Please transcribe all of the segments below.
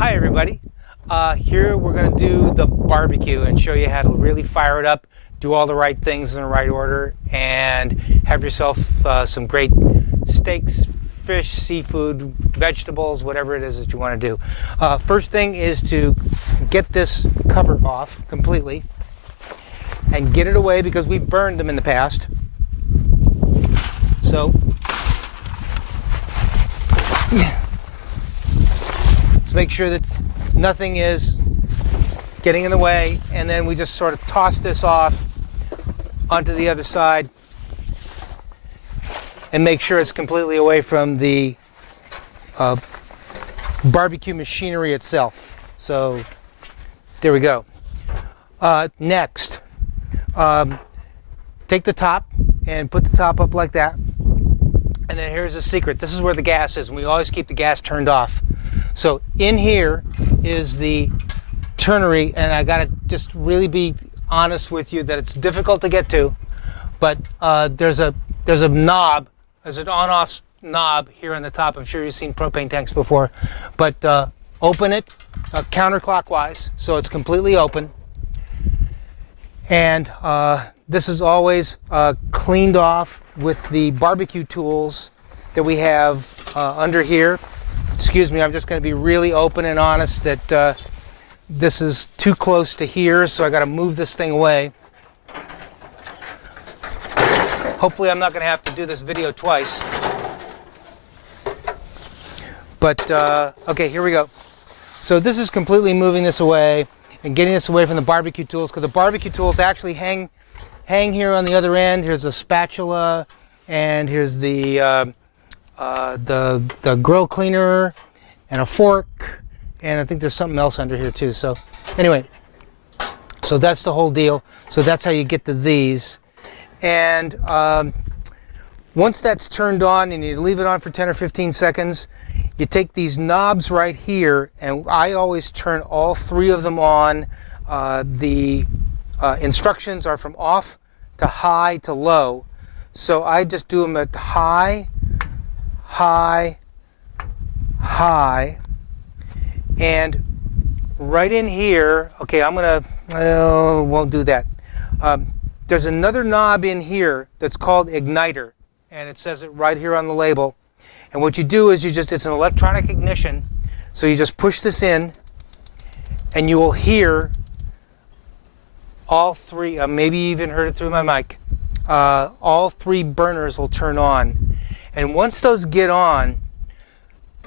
Hi everybody, here we're going to do the barbecue and show you how to really fire it up, do all the right things in the right order, and have yourself some great steaks, fish, seafood, vegetables, whatever it is that you want to do. First thing is to get this cover off completely and get it away because we burned them in the past. So let's make sure that nothing is getting in the way, and then we just sort of toss this off onto the other side and make sure it's completely away from the barbecue machinery itself. So there we go. Next, take the top and put the top up like that. And then here's the secret. This is where the gas is, and we always keep the gas turned off. So in here is the turnery, and I gotta just really be honest with you that it's difficult to get to, but there's a knob, there's an on-off knob here on the top. I'm sure you've seen propane tanks before, but open it counterclockwise so it's completely open, and this is always cleaned off with the barbecue tools that we have under here. Excuse me, I'm just going to be really open and honest that this is too close to here, so I got to move this thing away. Hopefully I'm not going to have to do this video twice. But, okay, here we go. So this is completely moving this away and getting this away from the barbecue tools, because the barbecue tools actually hang here on the other end. Here's a spatula, and here's the grill cleaner, and a fork, and I think there's something else under here too. So anyway, so that's the whole deal. So that's how you get to these. And once that's turned on and you leave it on for 10 or 15 seconds, you take these knobs right here, and I always turn all three of them on. The instructions are from off to high to low. So I just do them at high, high, high, and right in here, okay, I'm gonna, won't do that. There's another knob in here that's called igniter, and it says it right here on the label. And what you do is it's an electronic ignition, so you just push this in, and you will hear all three, maybe you even heard it through my mic, all three burners will turn on. And once those get on,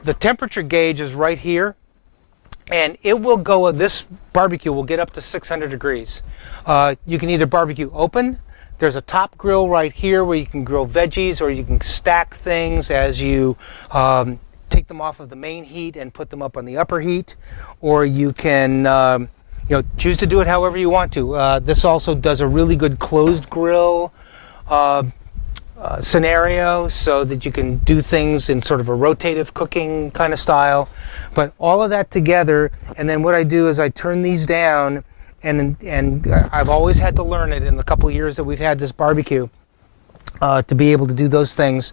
the temperature gauge is right here, and it will go, this barbecue will get up to 600 degrees. You can either barbecue open. There's a top grill right here where you can grill veggies, or you can stack things as you take them off of the main heat and put them up on the upper heat, or you can choose to do it however you want to. This also does a really good closed grill scenario, so that you can do things in sort of a rotative cooking kind of style. But all of that together, and then what I do is I turn these down, and I've always had to learn it in the couple years that we've had this barbecue to be able to do those things.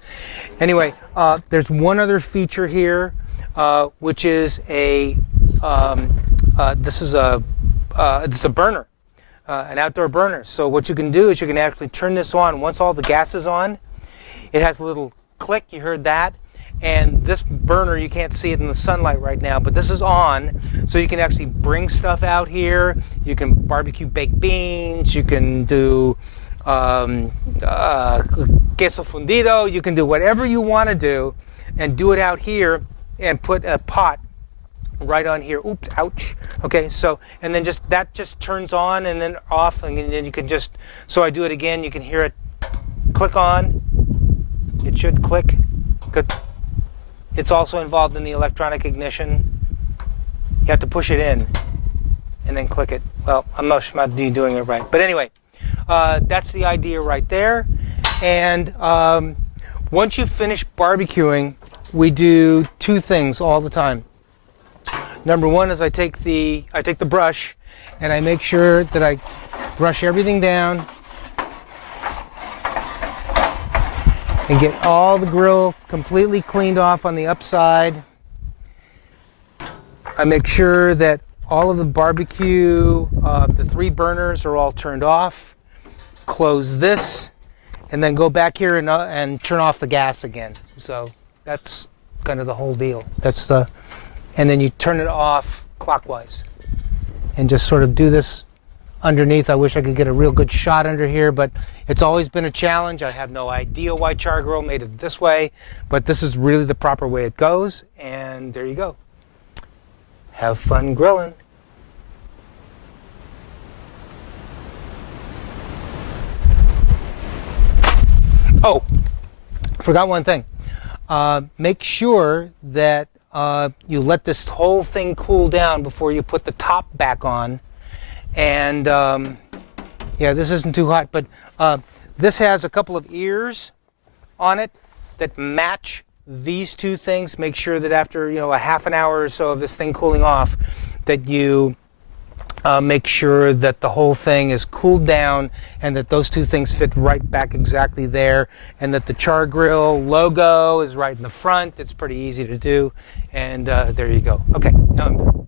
Anyway, there's one other feature here, which is this is a burner. An outdoor burner. So what you can do is you can actually turn this on once all the gas is on. It has a little click, you heard that. And this burner, you can't see it in the sunlight right now, but this is on, so you can actually bring stuff out here. You can barbecue baked beans, you can do queso fundido, you can do whatever you want to do, and do it out here, and put a pot right on here. Oops, ouch. Okay, so, and then that just turns on and then off, and then you can just, so I do it again, you can hear it click on. It should click. Good. It's also involved in the electronic ignition. You have to push it in and then click it. Well, I'm not doing it right. But anyway, that's the idea right there. And once you finish barbecuing, we do two things all the time. Number one is I take the brush and I make sure that I brush everything down and get all the grill completely cleaned off on the upside. I make sure that all of the barbecue, the 3 burners are all turned off. Close this, and then go back here and turn off the gas again. So that's kind of the whole deal. And then you turn it off clockwise, and just sort of do this underneath. I wish I could get a real good shot under here, but it's always been a challenge. I have no idea why CharGrill made it this way, but this is really the proper way it goes, and there you go. Have fun grilling. Oh, forgot one thing. Make sure that you let this whole thing cool down before you put the top back on. And yeah, this isn't too hot, but this has a couple of ears on it that match these 2 things. Make sure that after a half an hour or so of this thing cooling off, that you make sure that the whole thing is cooled down, and that those 2 things fit right back exactly there, and that the CharGrill logo is right in the front. It's pretty easy to do, and there you go. Okay, now I'm done.